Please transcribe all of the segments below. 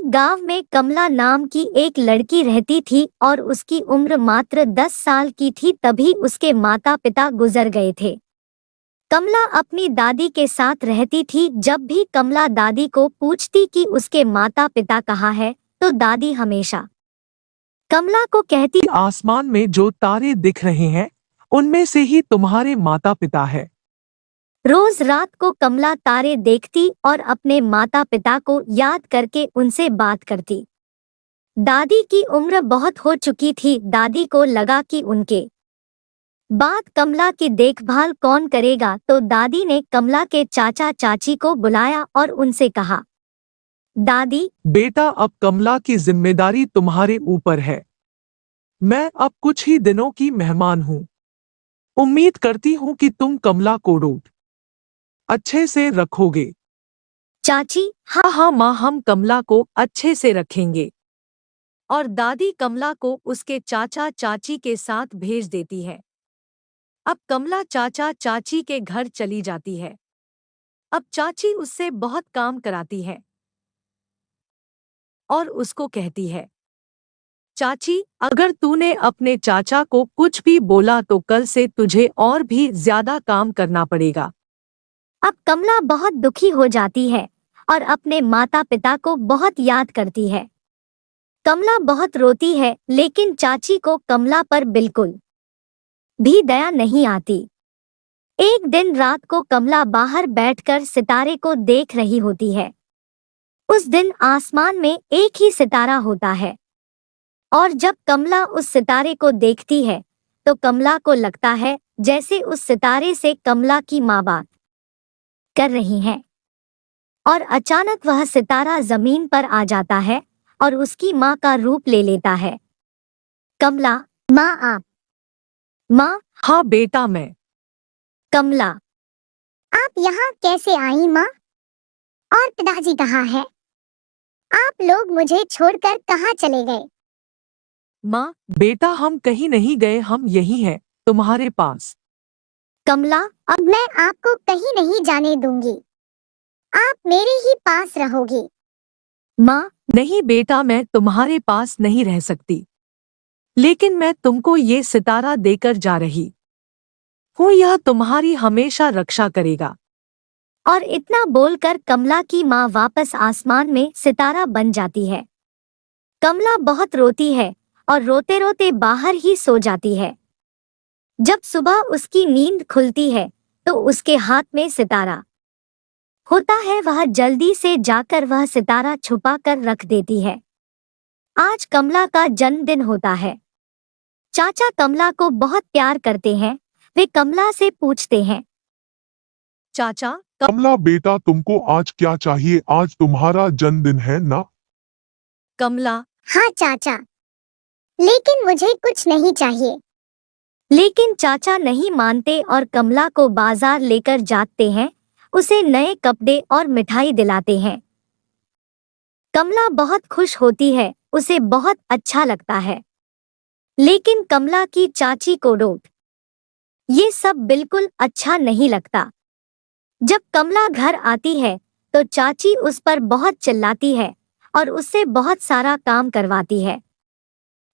एक गांव में कमला नाम की एक लड़की रहती थी और उसकी उम्र मात्र 10 साल की थी तभी उसके माता पिता गुजर गए थे। कमला अपनी दादी के साथ रहती थी। जब भी कमला दादी को पूछती कि उसके माता पिता कहाँ है, तो दादी हमेशा कमला को कहती, आसमान में जो तारे दिख रहे हैं उनमें से ही तुम्हारे माता पिता है। रोज रात को कमला तारे देखती और अपने माता पिता को याद करके उनसे बात करती। दादी की उम्र बहुत हो चुकी थी। दादी को लगा कि उनके बाद कमला की देखभाल कौन करेगा, तो दादी ने कमला के चाचा चाची को बुलाया और उनसे कहा, दादी, बेटा, अब कमला की जिम्मेदारी तुम्हारे ऊपर है। मैं अब कुछ ही दिनों की मेहमान हूँ। उम्मीद करती हूँ कि तुम कमला को रोड अच्छे से रखोगे। चाची, हाँ हाँ माँ, हम कमला को अच्छे से रखेंगे। और दादी कमला को उसके चाचा चाची के साथ भेज देती है। अब कमला चाचा चाची के घर चली जाती है। अब चाची उससे बहुत काम कराती है और उसको कहती है, चाची, अगर तूने अपने चाचा को कुछ भी बोला तो कल से तुझे और भी ज्यादा काम करना पड़ेगा। अब कमला बहुत दुखी हो जाती है और अपने माता पिता को बहुत याद करती है। कमला बहुत रोती है, लेकिन चाची को कमला पर बिल्कुल भी दया नहीं आती। एक दिन रात को कमला बाहर बैठकर सितारे को देख रही होती है। उस दिन आसमान में एक ही सितारा होता है और जब कमला उस सितारे को देखती है तो कमला को लगता है जैसे उस सितारे से कमला की माँ बात कर रही है। और अचानक वह सितारा जमीन पर आ जाता है और उसकी माँ का रूप ले लेता है। कमला, माँ आप। माँ, हाँ बेटा, मैं। कमला, आप यहाँ कैसे आई माँ? और पिताजी कहाँ है? आप लोग मुझे छोड़कर कहाँ चले गए? माँ बेटा, हम कहीं नहीं गए, हम यही हैं, तुम्हारे पास। कमला, अब मैं आपको कहीं नहीं जाने दूंगी। आप मेरे ही पास रहोगी। माँ, नहीं बेटा, मैं तुम्हारे पास नहीं रह सकती, लेकिन मैं तुमको ये सितारा देकर जा रही हूँ। यह तुम्हारी हमेशा रक्षा करेगा। और इतना बोलकर कमला की माँ वापस आसमान में सितारा बन जाती है। कमला बहुत रोती है और रोते रोते बाहर ही सो जाती है। जब सुबह उसकी नींद खुलती है तो उसके हाथ में सितारा होता है। वह जल्दी से जाकर वह सितारा छुपा कर रख देती है। आज कमला का जन्मदिन होता है। चाचा कमला को बहुत प्यार करते हैं। वे कमला से पूछते हैं, चाचा, कमला बेटा, तुमको आज क्या चाहिए? आज तुम्हारा जन्मदिन है ना? कमला, हाँ चाचा, लेकिन मुझे कुछ नहीं चाहिए। लेकिन चाचा नहीं मानते और कमला को बाजार लेकर जाते हैं। उसे नए कपड़े और मिठाई दिलाते हैं। कमला बहुत खुश होती है, उसे बहुत अच्छा लगता है। लेकिन कमला की चाची को रोट ये सब बिल्कुल अच्छा नहीं लगता। जब कमला घर आती है तो चाची उस पर बहुत चिल्लाती है और उससे बहुत सारा काम करवाती है।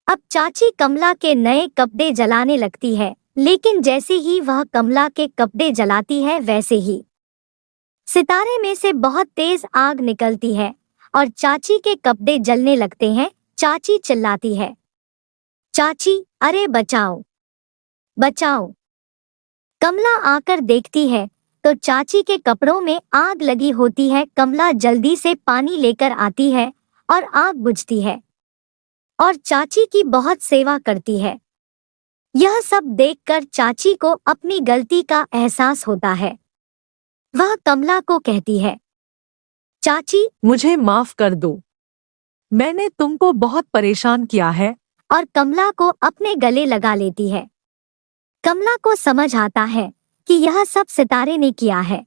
अब चाची कमला के नए कपड़े जलाने लगती है, लेकिन जैसे ही वह कमला के कपड़े जलाती है वैसे ही सितारे में से बहुत तेज आग निकलती है और चाची के कपड़े जलने लगते हैं। चाची चिल्लाती है, चाची, अरे बचाओ, बचाओ। कमला आकर देखती है तो चाची के कपड़ों में आग लगी होती है। कमला जल्दी से पानी लेकर आती है और आग बुझती है और चाची की बहुत सेवा करती है। यह सब देखकर चाची को अपनी गलती का एहसास होता है। वह कमला को कहती है, चाची, मुझे माफ कर दो। मैंने तुमको बहुत परेशान किया है। और कमला को अपने गले लगा लेती है। कमला को समझ आता है कि यह सब सितारे ने किया है।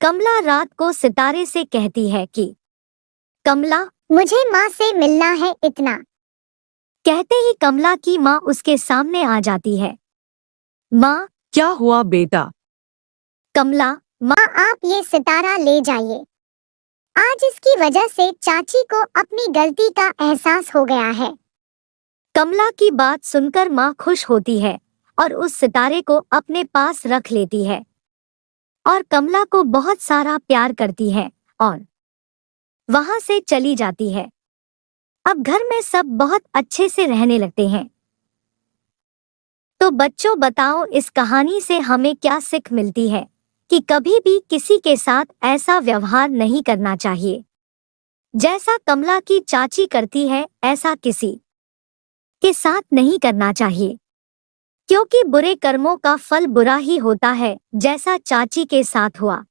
कमला रात को सितारे से कहती है कि कमला, मुझे माँ से मिलना है इतना। कहते ही कमला की माँ उसके सामने आ जाती है। माँ, क्या हुआ बेटा? कमला, माँ आप ये सितारा ले जाइए। आज इसकी वजह से चाची को अपनी गलती का एहसास हो गया है। कमला की बात सुनकर माँ खुश होती है और उस सितारे को अपने पास रख लेती है और कमला को बहुत सारा प्यार करती है और वहां से चली जाती है। अब घर में सब बहुत अच्छे से रहने लगते हैं। तो बच्चों बताओ, इस कहानी से हमें क्या सीख मिलती है कि कभी भी किसी के साथ ऐसा व्यवहार नहीं करना चाहिए जैसा कमला की चाची करती है, ऐसा किसी के साथ नहीं करना चाहिए, क्योंकि बुरे कर्मों का फल बुरा ही होता है, जैसा चाची के साथ हुआ।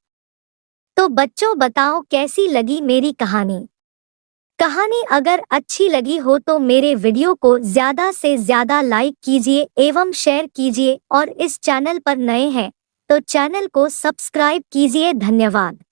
तो बच्चों बताओ, कैसी लगी मेरी कहानी? कहानी अगर अच्छी लगी हो तो मेरे वीडियो को ज़्यादा से ज़्यादा लाइक कीजिए एवं शेयर कीजिए और इस चैनल पर नए हैं तो चैनल को सब्सक्राइब कीजिए। धन्यवाद।